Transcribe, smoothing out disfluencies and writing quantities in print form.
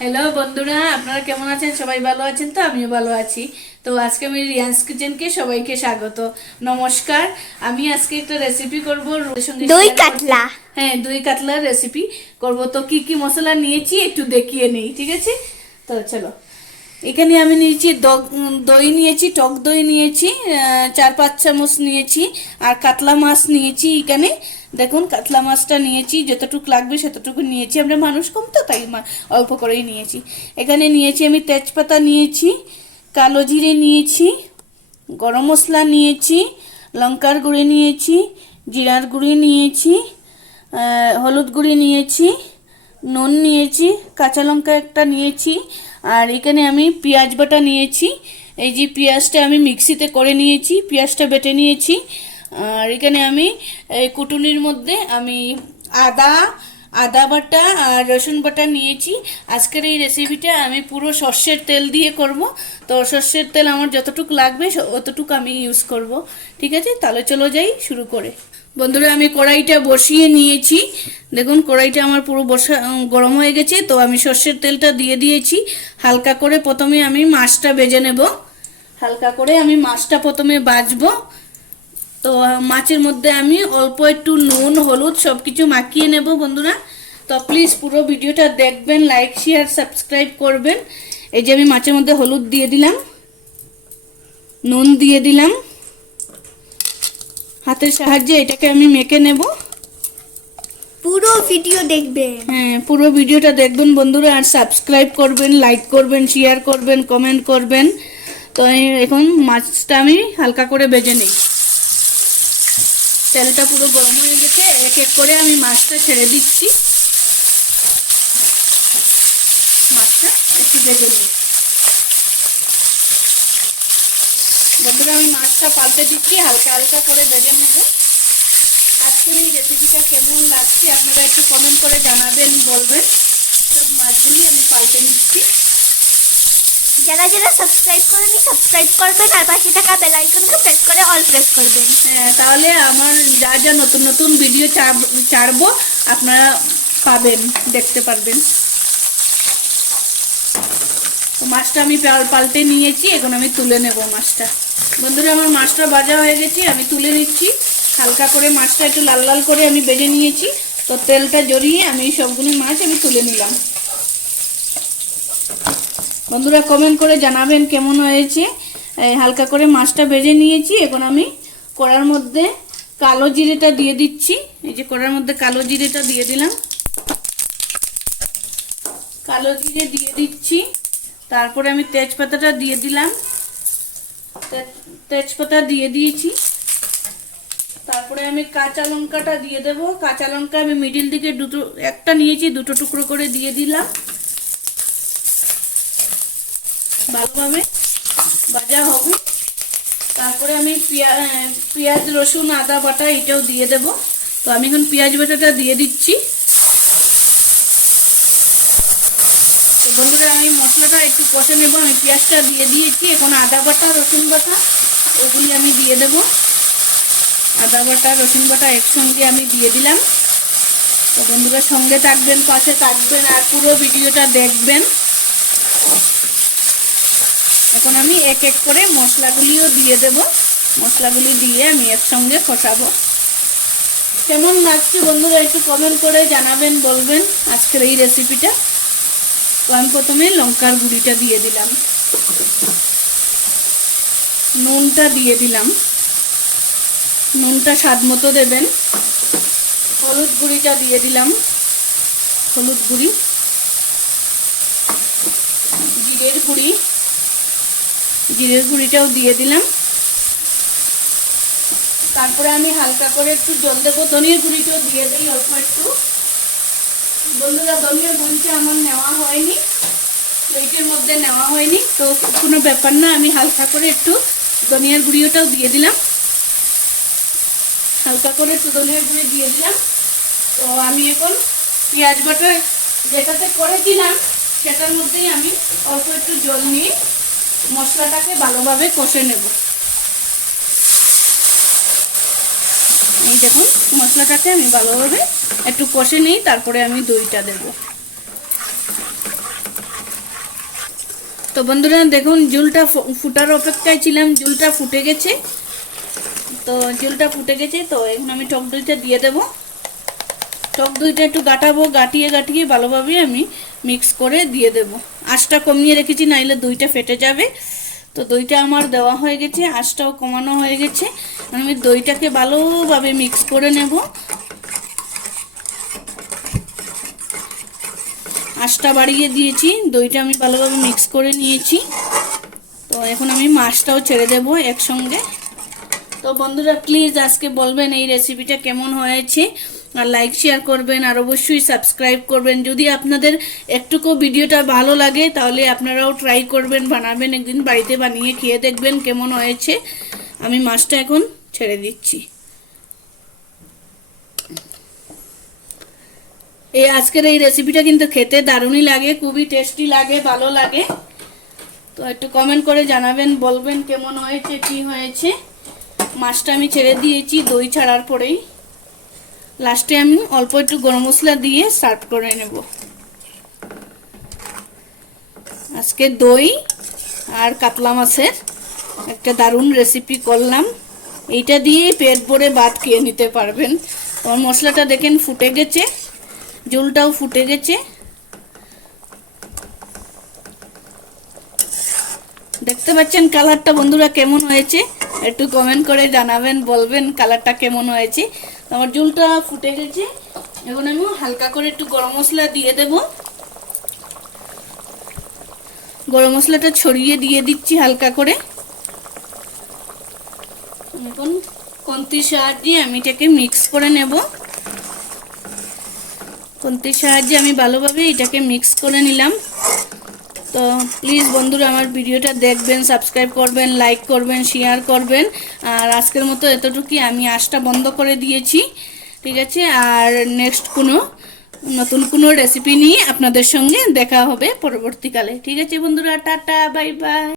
Hello বন্ধুরা, আপনারা কেমন আছেন? সবাই ভালো আছেন তো? আমিও ভালো আছি। তো আজকে আমি রিয়ান্স কিচেনকে সবাইকে স্বাগত, নমস্কার। আমি আজকে একটা রেসিপি করব দই কাতলা। হ্যাঁ, দই কাতলার রেসিপি করব। তো কি কি মশলা নিয়েছি একটু দেখিয়ে নেই, ঠিক আছে? তো চলো, এখানে আমি নিয়েছি দই নিয়েছি, টক দই নিয়েছি 4-5 চামচ নিয়েছি, আর কাতলা মাছ নিয়েছি। এখানে দেখুন, কাতলা মাছটা নিয়েছি, যতটুকু লাগবে সেতটুকু নিয়েছি। আমরা মানুষ কম তো, তাই অল্প করেই নিয়েছি। এখানে নিয়েছি আমি তেজপাতা নিয়েছি, কালো জিরে নিয়েছি, গরম মশলা নিয়েছি, লঙ্কার গুঁড়ি নিয়েছি, জিরার গুঁড়ি নিয়েছি, হলুদ গুঁড়ি নিয়েছি, নুন নিয়েছি, কাঁচা লঙ্কা একটা নিয়েছি, আর এখানে আমি পেঁয়াজ বাটা নিয়েছি। এই যে পেঁয়াজটা আমি মিক্সিতে করে নিয়েছি, পেঁয়াজটা বেটে নিয়েছি। আর এখানে আমি এই কুটুনির মধ্যে আমি আদা বাটা আর রসুন বাটা নিয়েছি। আজকের এই রেসিপিটা আমি পুরো সর্ষের তেল দিয়ে করব। তো সর্ষের তেল আমার যতটুকু লাগবে অতটুকু আমি ইউজ করব, ঠিক আছে? তাহলে চলো যাই শুরু করে। বন্ধুরা, আমি কড়াইটা বসিয়ে নিয়েছি। দেখুন, কড়াইটা আমার পুরো গরম হয়ে গেছে। তো আমি সর্ষের তেলটা দিয়ে দিয়েছি। হালকা করে প্রথমে আমি মাছটা ভেজে নেব। হালকা করে আমি মাছটা প্রথমে ভাজবো। তো মাছের মধ্যে আমি অল্প একটু নুন, হলুদ সব কিছু মাখিয়ে নেব বন্ধুরা। তো প্লিজ পুরো ভিডিওটা দেখবেন, লাইক শেয়ার সাবস্ক্রাইব করবেন। এই যে আমি মাছের মধ্যে হলুদ দিয়ে দিলাম, নুন দিয়ে দিলাম। হাতের সাহায্যে এটাকে আমি মেখে নেব। পুরো ভিডিও দেখবেন। হ্যাঁ, পুরো ভিডিওটা দেখবেন বন্ধুরা, আর সাবস্ক্রাইব করবেন, লাইক করবেন, শেয়ার করবেন, কমেন্ট করবেন। তো এখন মাছটা আমি হালকা করে ভেজে নিই। তেলটা পুরো গরম হয়ে গেছে, এক এক করে আমি মাছটা ছেড়ে দিচ্ছি। মাছটা একটু ভেজে নিই বন্ধুরা। আমি মাছটা পাল্টে দিচ্ছি, হালকা হালকা করে ভেজে নেব। আজকের এই রেসিপিটা কেমন লাগছে আপনারা একটু কমেন্ট করে জানাবেন, বলবেন। সব মাছগুলি আমি পাল্টে নিচ্ছি। যারা যারা সাবস্ক্রাইব করেনি সাবস্ক্রাইব করবেন, আর পাশে থাকা বেল আইকনকে প্রেস করে অল প্রেস করবেন। হ্যাঁ, তাহলে আমার যা যা নতুন নতুন ভিডিও ছাড়বো আপনারা পাবেন, দেখতে পারবেন। তো মাছটা আমি পাল্টে নিয়েছি, এখন আমি তুলে নেব মাছটা। বন্ধুরা, আমার মাছটা ভাজা হয়ে গেছে, আমি তুলে নিচ্ছি। হালকা করে মাছটা একটু লাল লাল করে আমি ভেজে নিয়েছি। তো তেলটা জড়িয়ে আমি সবগুলি মাছ আমি তুলে নিলাম। বন্ধুরা, কমেন্ট করে জানাবেন কেমন হয়েছে। হালকা করে মাছটা ভেজে নিয়েছি। এখন আমি কড়ার মধ্যে কালো জিরেটা দিয়ে দিচ্ছি। এই যে কড়ার মধ্যে কালো জিরেটা দিয়ে দিলাম। কালো জিরে দিয়ে দিচ্ছি। তারপরে আমি তেজপাতাটা দিয়ে দিলাম। তেজপাতা দিয়ে দিয়েছি। তারপরে আমি কাঁচা লঙ্কাটা দিয়ে দেব। কাঁচা লঙ্কা আমি মিডিল দিকে একটা নিয়েছি, দুটো টুকরো করে দিয়ে দিলাম। ভালোভাবে ভাজা হবে। তারপরে আমি পেঁয়াজ, রসুন, আদা বাটা এটাও দিয়ে দেব। তো আমি এখন পেঁয়াজ বাটাটা দিয়ে দিচ্ছি। তো বন্ধুরা, আমি মশলাটা একটু কষে নেব। আমি পেঁয়াজটা দিয়ে দিয়েছি, এখন আদা বাটা, রসুন বাটা ওগুলি আমি দিয়ে দেব। আদা বাটা, রসুন বাটা একসঙ্গে আমি দিয়ে দিলাম। তো বন্ধুরা, সঙ্গে থাকবেন, পাশে থাকবেন, আর পুরো ভিডিওটা দেখবেন। এখন আমি এক এক করে মশলাগুলিও দিয়ে দেব। মশলাগুলি দিয়ে আমি একসঙ্গে কষাবো। কেমন লাগছে বন্ধুরা একটু কমেন্ট করে জানাবেন, বলবেন আজকের এই রেসিপিটা। তো আমি প্রথমে লঙ্কার গুঁড়িটা দিয়ে দিলাম, নুনটা দিয়ে দিলাম, নুনটা স্বাদ মতো দেবেন। হলুদ গুঁড়িটা দিয়ে দিলাম, হলুদ গুঁড়ি, জিরের গুঁড়ি, জিরের গুঁড়িটাও দিয়ে দিলাম। তারপরে আমি হালকা করে একটু জল দেবো। ধনিয়ার গুঁড়িটাও দিয়ে দিই অল্প একটু। বন্ধুরা, ধনিয়ার গুঁড়িটা আমার নেওয়া হয়নি, প্লেটের মধ্যে নেওয়া হয়নি, তো কোনো ব্যাপার না। আমি হালকা করে একটু ধনিয়ার গুঁড়িটাও দিয়ে দিলাম। হালকা করে একটু ধনিয়ার গুঁড়ি দিয়ে দিলাম। তো আমি এখন পেঁয়াজ বাটা যেটাতে করেছিলাম সেটার মধ্যেই আমি অল্প একটু জল নিয়ে মশলাটাকে ভালোভাবে কষে নেব। এই দেখুন, মশলাটাকে আমি ভালোভাবে একটু কষে নিই, তারপরে আমি দইটা দেব। তো বন্ধুরা দেখুন ঝুলটা ফুটার অপেক্ষায় ছিলাম, ঝুলটা ফুটে গেছে। তো ঝুলটা ফুটে গেছে, তো এখন আমি টক দইটা দিয়ে দেব। টক দইটা একটু গাটাবো, গাটিয়ে গাটিয়ে ভালোভাবে আমি মিক্স করে দিয়ে দেব। আঁচটা কমিয়ে রেখেছি, নাইলে দইটা ফেটে যাবে। তো দইটা আমার দেওয়া হয়ে গেছে, আঁচটাও কমানো হয়ে গেছে। আমি দইটাকে ভালোভাবে মিক্স করে নেব। আঁচটা বাড়িয়ে দিয়েছি, দইটা আমি ভালোভাবে মিক্স করে নিয়েছি। তো এখন আমি মাছটাও ছেড়ে দেব একসঙ্গে। তো বন্ধুরা প্লিজ আজকে বলবেন এই রেসিপিটা কেমন হয়েছে, আর লাইক শেয়ার করবেন, আর অবশ্যই সাবস্ক্রাইব করবেন। যদি আপনাদের একটুকু ভিডিওটা ভালো লাগে তাহলে আপনারাও ট্রাই করবেন, বানাবেন, একদিন বাড়িতে বানিয়ে খেয়ে দেখবেন কেমন হয়েছে। আমি মাছটা এখন ছেড়ে দিচ্ছি। আজকের এই রেসিপিটা কিন্তু খেতে দারুণই লাগে, খুবই টেস্টি লাগে, ভালো লাগে। তো একটু কমেন্ট করে জানাবেন, বলবেন কেমন হয়েছে, কি হয়েছে। মাছটা আমি ছেড়ে দিয়েছি দই ছাড়ার পরেই। লাস্টে আমি অল্প একটু গরম মশলা দিয়ে সার্ভ করে নেব। আজকে দই আর কাতলা মাছের একটা দারুণ রেসিপি করলাম। এইটা দিয়ে পেট ভরে ভাত খেয়ে নিতে পারবেন। আমার মশলাটা দেখেন ফুটে গেছে, ঝোলটাও ফুটে গেছে। দেখতে পাচ্ছেন কালারটা বন্ধুরা কেমন হয়েছে, একটু কমেন্ট করে জানাবেন, বলবেন কালারটা কেমন হয়েছে। আমার ঝোলটা ফুটে গেছে, এখন আমি হালকা করে একটু গরম মশলা দিয়ে দেব। গরম মশলাটা ছড়িয়ে দিয়ে দিচ্ছি হালকা করে। এখন খুন্তির সাহায্যে আমি এটাকে মিক্স করে নেব। খুন্তির সাহায্যে আমি ভালোভাবে এটাকে মিক্স করে নিলাম। তো প্লিজ বন্ধুরা আমার ভিডিওটা দেখবেন, সাবস্ক্রাইব করবেন, লাইক করবেন, শেয়ার করবেন। আর আজকের মতো এতটুকুই, আমি আঁচটা বন্ধ করে দিয়েছি, ঠিক আছে। আর নেক্সট নতুন কোনো রেসিপি নিয়ে আপনাদের সঙ্গে দেখা হবে পরবর্তীকালে, ঠিক আছে বন্ধুরা। Tata, bye bye.